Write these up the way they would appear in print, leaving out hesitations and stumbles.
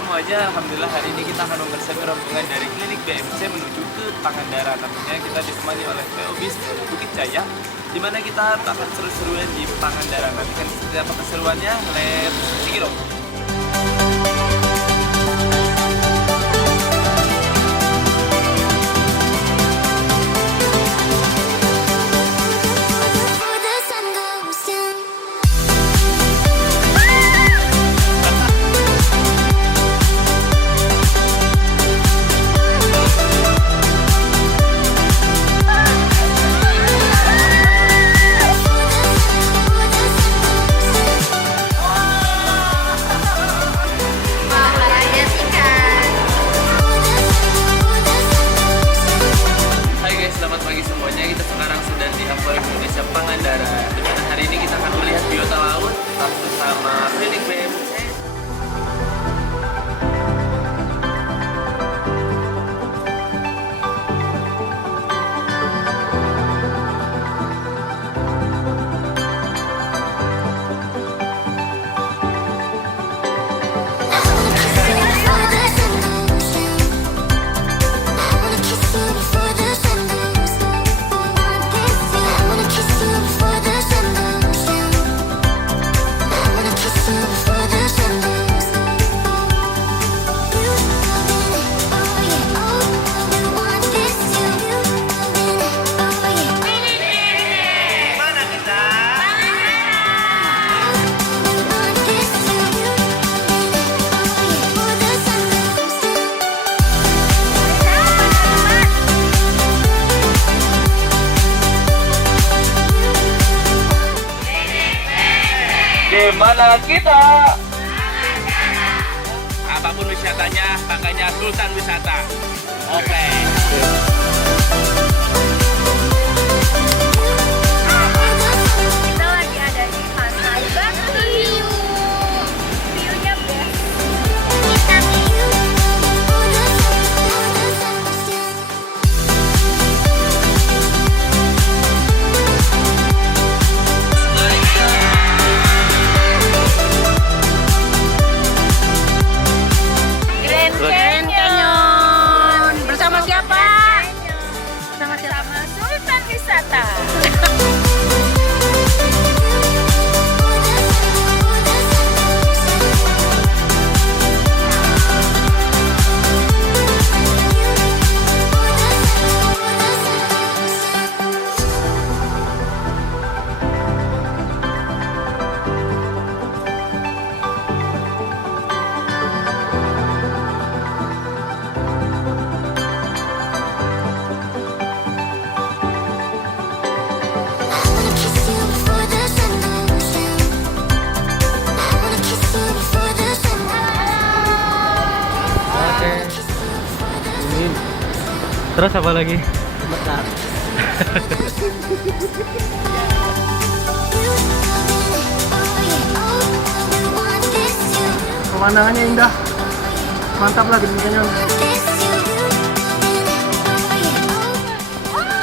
semuanya, alhamdulillah hari ini kita akan membersami rombongan dari klinik BMC menuju ke Pangandaran. Tentunya kita ditemani oleh PO Bis Bukit Jaya, di mana kita akan seru-seruan di Pangandaran. Nanti kan seperti apa keseruannya, let's check it out. Indonesia Pangandaran, di mana hari ini kita akan melihat biota laut bersama klinik BMC. Di mana kita? Apapun wisatanya, makanya Sultan Wisata. Oke. Kita lagi ada di Pantai Bakti. View-nya best. Grand Canyon. Bersama siapa? Bersama Sultan Wisata. Terus apa lagi? Bentar. Pemandangannya indah, mantap lah Grand Canyon.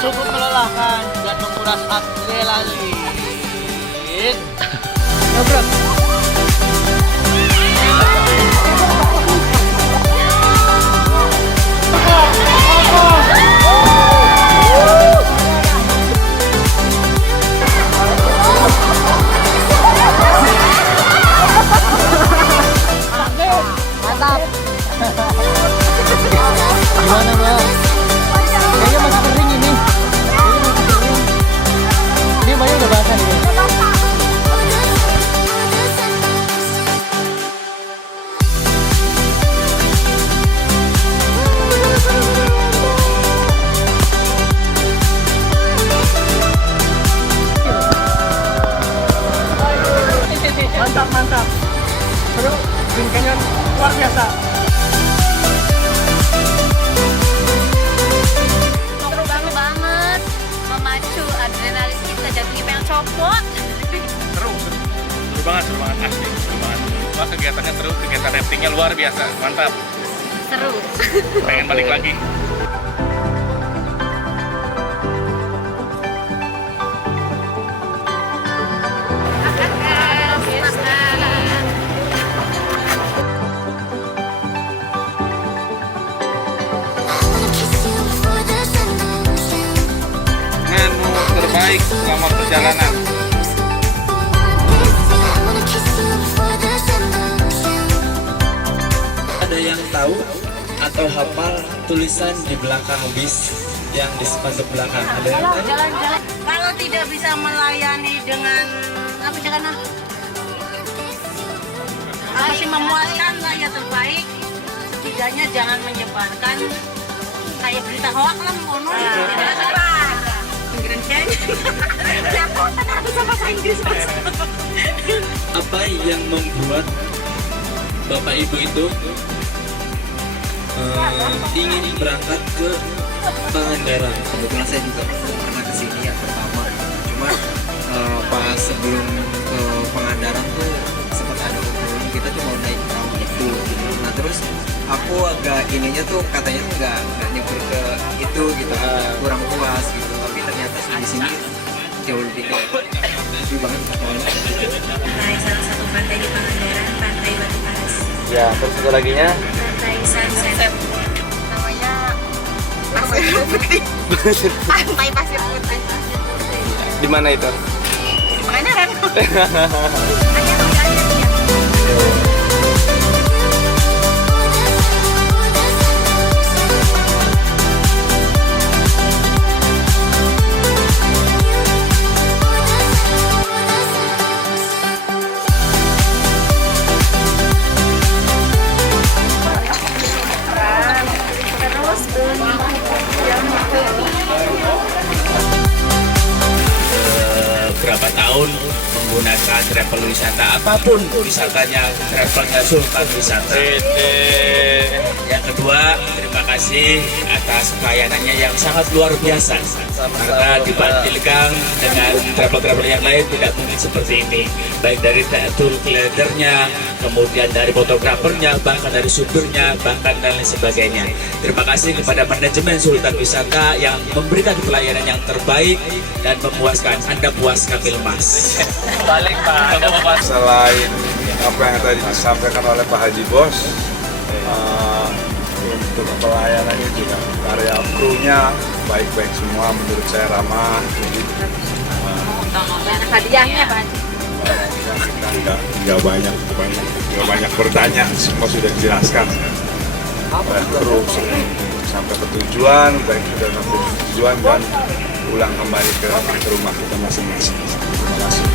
Cukup melelahkan dan menguras adrenalin. Nabrak. Mantap. Gimana Mbak? Kayaknya masih kering ini. Ini banyak udah basah nih. Mantap, mantap. Seru, Grand Canyon luar biasa. Seru banget. Memacu adrenalin kita, jantungnya pengen copot. Seru banget asli, seru banget. Wah, kegiatannya seru, kegiatan raftingnya luar biasa, mantap. Seru. Pengen balik lagi. hafal tulisan di belakang bis yang di spanduk belakang? Ada yang tahu? Jalan-jalan. Kalau tidak bisa melayani dengan apa caranya? Masih memuaskan lah ya terbaik. Setidaknya jangan menyebarkan kayak berita hoax lah ngono. Apa yang membuat Bapak Ibu itu ingin berangkat ke Pangandaran? Kebetulan saya juga pernah kesini yang pertama, cuma pas sebelum ke Pangandaran tuh sempat ada obrolan kita tuh mau naik perahu itu gitu. Nah terus aku agak ininya tuh katanya nggak nyebur ke itu gitu, kurang puas gitu, tapi ternyata di sini jauh lebih banget pokoknya. Pantai, salah satu pantai di Pangandaran, Pantai Batu Paras, Ya, terus satu laginya? Pantai Sunset. Namanya Pasir Putih. Pantai Pasir Putih. Di mana itu? Pangandaran. Berapa tahun menggunakan travel wisata apapun wisatanya, travelnya Sultan Wisata. Yang kedua, terima kasih atas pelayanannya yang sangat luar biasa, karena dibandingkan dengan travel-travel yang lain tidak mungkin seperti ini, baik dari tour leadernya, kemudian dari fotografernya, bahkan dari supirnya, bahkan dan lain sebagainya. Terima kasih kepada manajemen Sultan Wisata yang memberikan pelayanan yang terbaik dan memuaskan. Anda puas kami lemas. Balik Pak. Selain apa yang tadi disampaikan oleh Pak Haji Bos, untuk pelayanannya juga karya krunya baik-baik semua, menurut saya ramah. Jadi Hadiahnya Pak. kita nggak banyak bertanya, semua sudah dijelaskan oleh kru sampai ke tujuan, baik sudah sampai ke tujuan dan pulang kembali ke rumah kita masing-masing. Terima kasih.